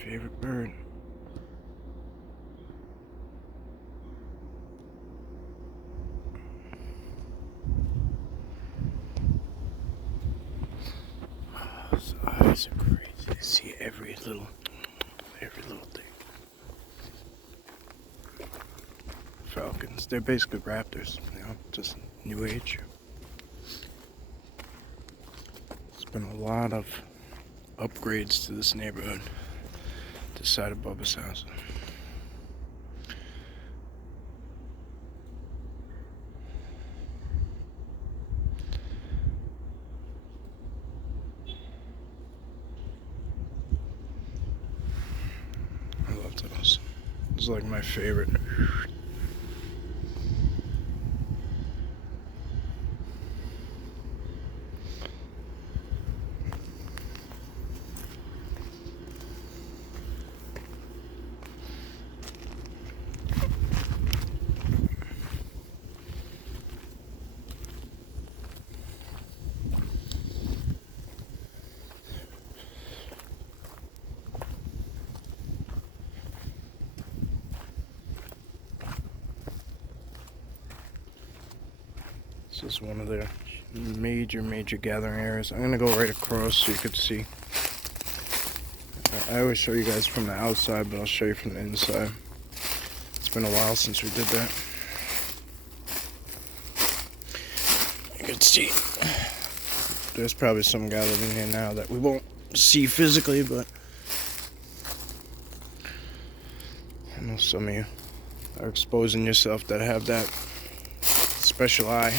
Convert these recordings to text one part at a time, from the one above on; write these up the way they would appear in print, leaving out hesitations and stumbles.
favorite bird. His eyes are crazy. I see every little thing. Falcons, they're basically raptors, just new age. There's been a lot of upgrades to this neighborhood, this side of Bubba's house. I love those. It's like my favorite. This is one of their major gathering areas. I'm gonna go right across so you could see. I always show you guys from the outside, but I'll show you from the inside. It's been a while since we did that. You can see there's probably some guy living here now that we won't see physically, but I know some of you are exposing yourself that have that special eye.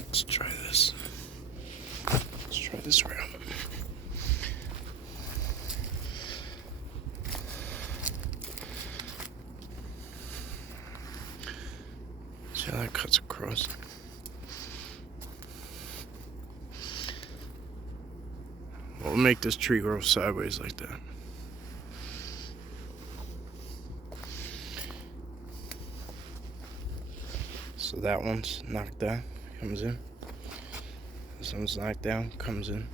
Let's try this. Let's try this round. See how that cuts across? We'll make this tree grow sideways like that. So that one's knocked down, comes in. This one's knocked down, comes in.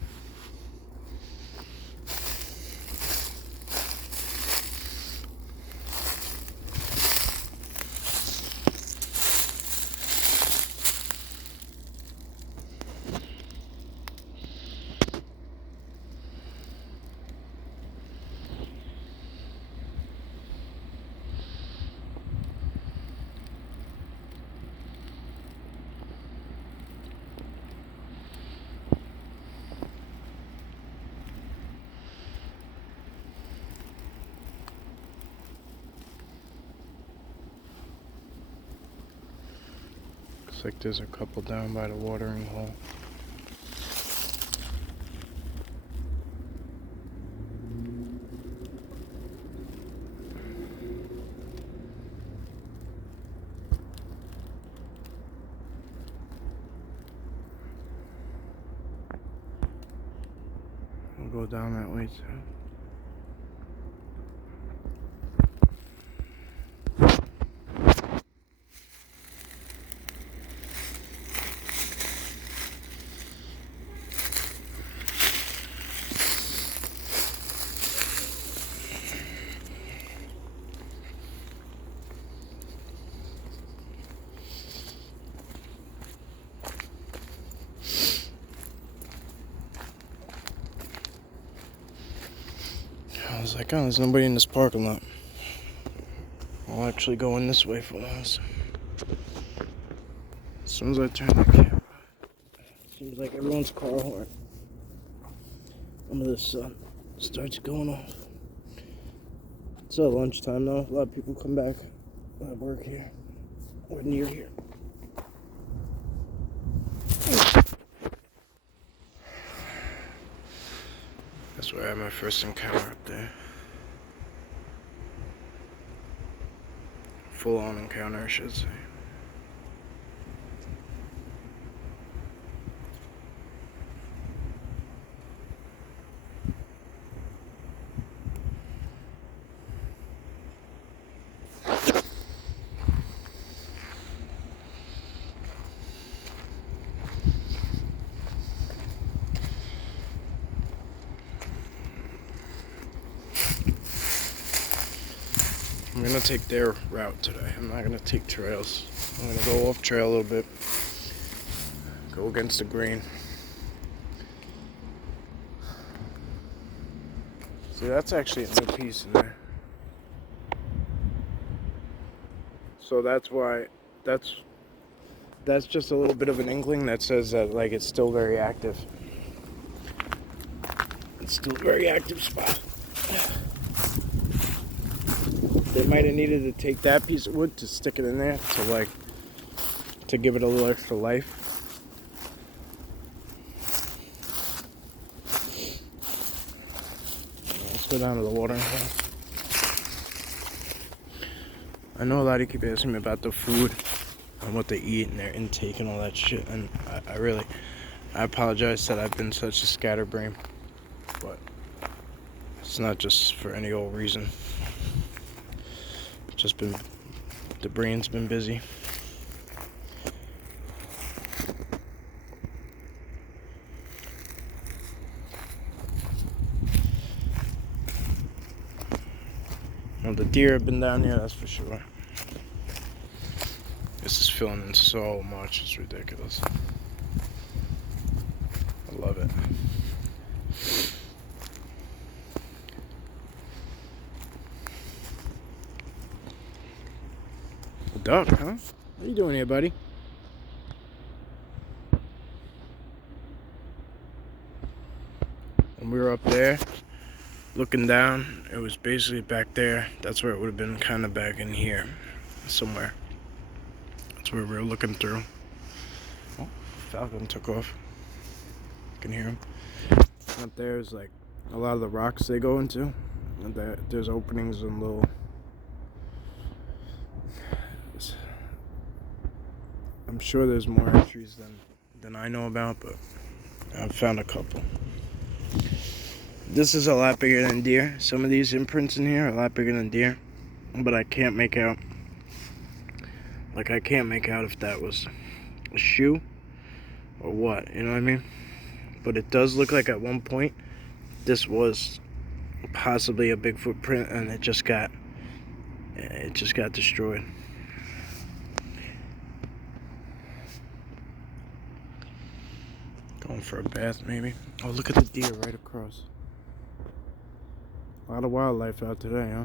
Looks like there's a couple down by the watering hole. We'll go down that way too. I was like, oh, there's nobody in this parking lot. I'll actually go in this way for once. As soon as I turn the camera, seems like everyone's car horn under the sun starts going off. It's lunchtime though. A lot of people come back that work here or near here. That's where I had my first encounter up there. Full-on encounter, I should say. I'm gonna take their route today. I'm not gonna take trails. I'm gonna go off trail a little bit. Go against the grain. See, that's actually a new piece in there. So that's why, that's just a little bit of an inkling that says that like it's still very active. It's still a very active spot. They might have needed to take that piece of wood to stick it in there to give it a little extra life. Let's go down to the watering hole. I know a lot of you keep asking me about the food and what they eat and their intake and all that shit, and I apologize that I've been such a scatterbrain, but it's not just for any old reason. It's just been, the brain's been busy. Well, the deer have been down here, that's for sure. This is filling in so much, it's ridiculous. I love it. A duck, huh? What are you doing here, buddy? When we were up there, looking down, it was basically back there. That's where it would have been, kind of back in here, somewhere. That's where we were looking through. Oh, falcon took off. You can hear him. Up there is like a lot of the rocks they go into. And there's openings and little... I'm sure there's more entries than I know about, but I've found a couple. This is a lot bigger than deer. Some of these imprints in here are a lot bigger than deer, but I can't make out. Like, I can't make out if that was a shoe or what, you know what I mean? But it does look like at one point this was possibly a Bigfoot print, and it just got destroyed. Going for a bath, maybe. Oh, look at the deer right across. A lot of wildlife out today, huh?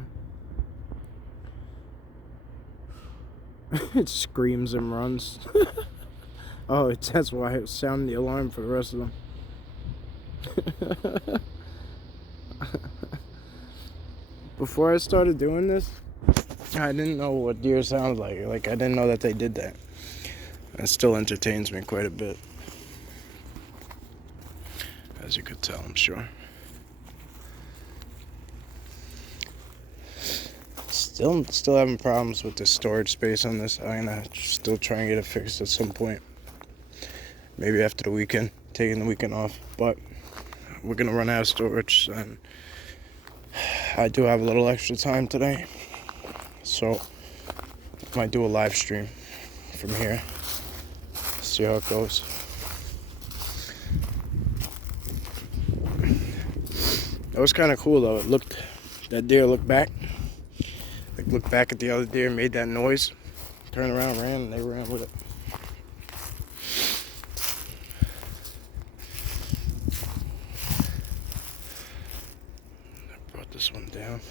It screams and runs. Oh, that's why it sounded the alarm for the rest of them. Before I started doing this, I didn't know what deer sounded like. Like, I didn't know that they did that. It still entertains me quite a bit, as you could tell, I'm sure. Still having problems with the storage space on this. I'm gonna still try and get it fixed at some point. Maybe after the weekend, taking the weekend off. But we're gonna run out of storage, and I do have a little extra time today, so I might do a live stream from here. See how it goes. That was kind of cool though. That deer looked back. Like, looked back at the other deer, made that noise, turned around, ran, and they ran with it. I brought this one down.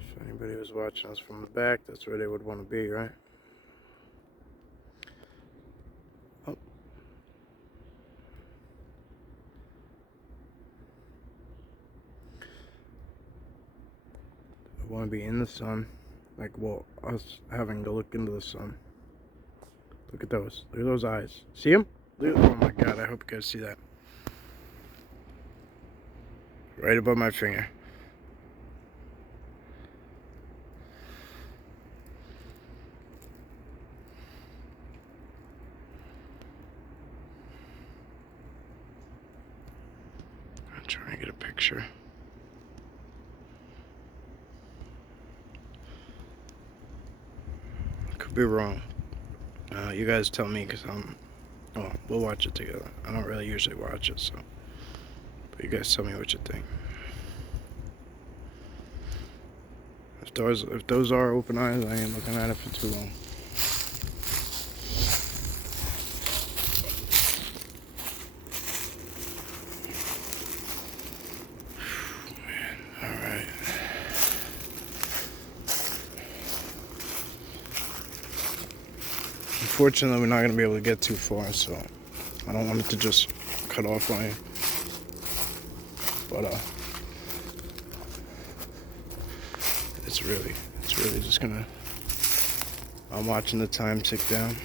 If anybody was watching us from the back, that's where they would want to be, right? Want to be in the sun, like, well, us having to look into the sun. Look at those eyes. See them? Oh my god, I hope you guys see that. Right above my finger. I'm trying to get a picture. Be wrong. I You guys tell me, because well, we'll watch it together. I don't really usually watch it, so. But you guys tell me what you think. If those are open eyes, I ain't looking at it for too long. Alright. Unfortunately, we're not going to be able to get too far, so I don't want it to just cut off on you. But, it's really just gonna, I'm watching the time tick down.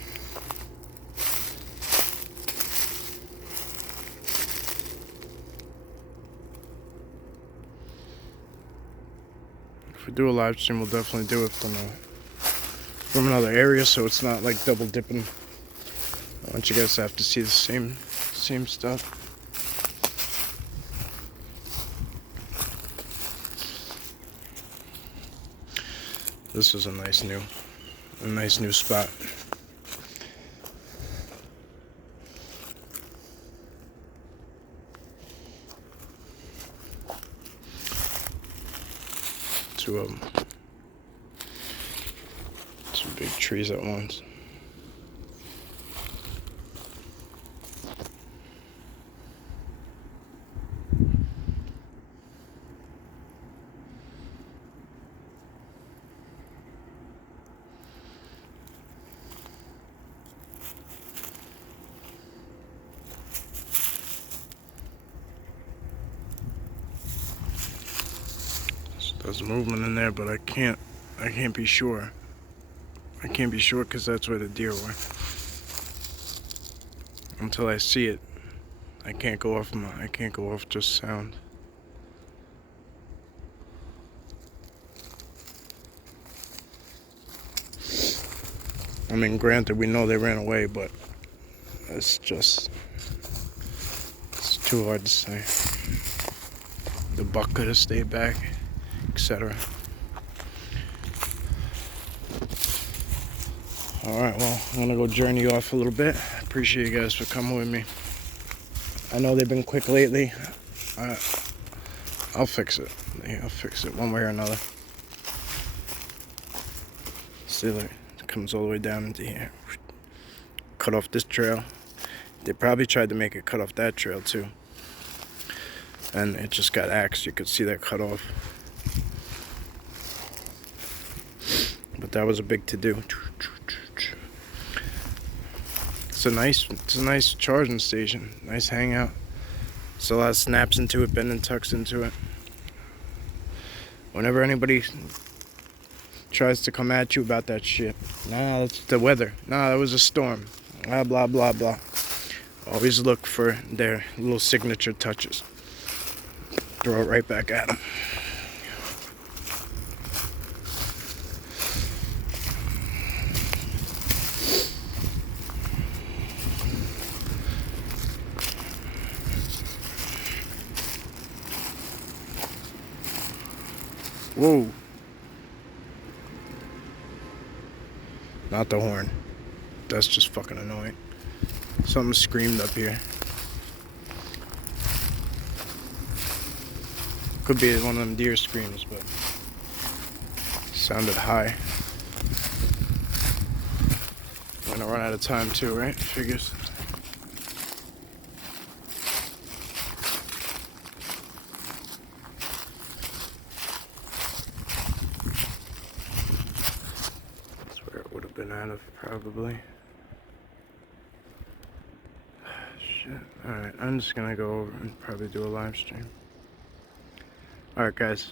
If we do a live stream, we'll definitely do it from another area, so it's not like double dipping. I want you guys to have to see the same stuff. This is a nice new spot. Two of them. Two big trees at once. There's movement in there, but I can't be sure. I can't be sure because that's where the deer were. Until I see it, I can't go off just sound. I mean, granted, we know they ran away, but it's too hard to say. The buck could have stayed back, etc. Alright, well, I'm gonna go journey off a little bit. Appreciate you guys for coming with me. I know they've been quick lately. I'll fix it. I'll fix it one way or another. See, look, it comes all the way down into here. Cut off this trail. They probably tried to make it cut off that trail too. And it just got axed. You could see that cut off. But that was a big to-do. It's a nice charging station. Nice hangout. It's a lot of snaps into it, bend and tucks into it. Whenever anybody tries to come at you about that shit, nah, that's the weather. Nah, that was a storm. Blah, blah, blah, blah. Always look for their little signature touches. Throw it right back at them. Whoa. Not the horn. That's just fucking annoying. Something screamed up here. Could be one of them deer screams, but sounded high. I'm gonna run out of time too, right? Figures. That's where it would have been out of, probably. Shit. Alright, I'm just gonna go over and probably do a live stream. Alright, guys.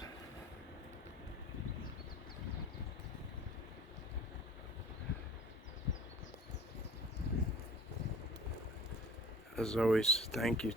As always, thank you.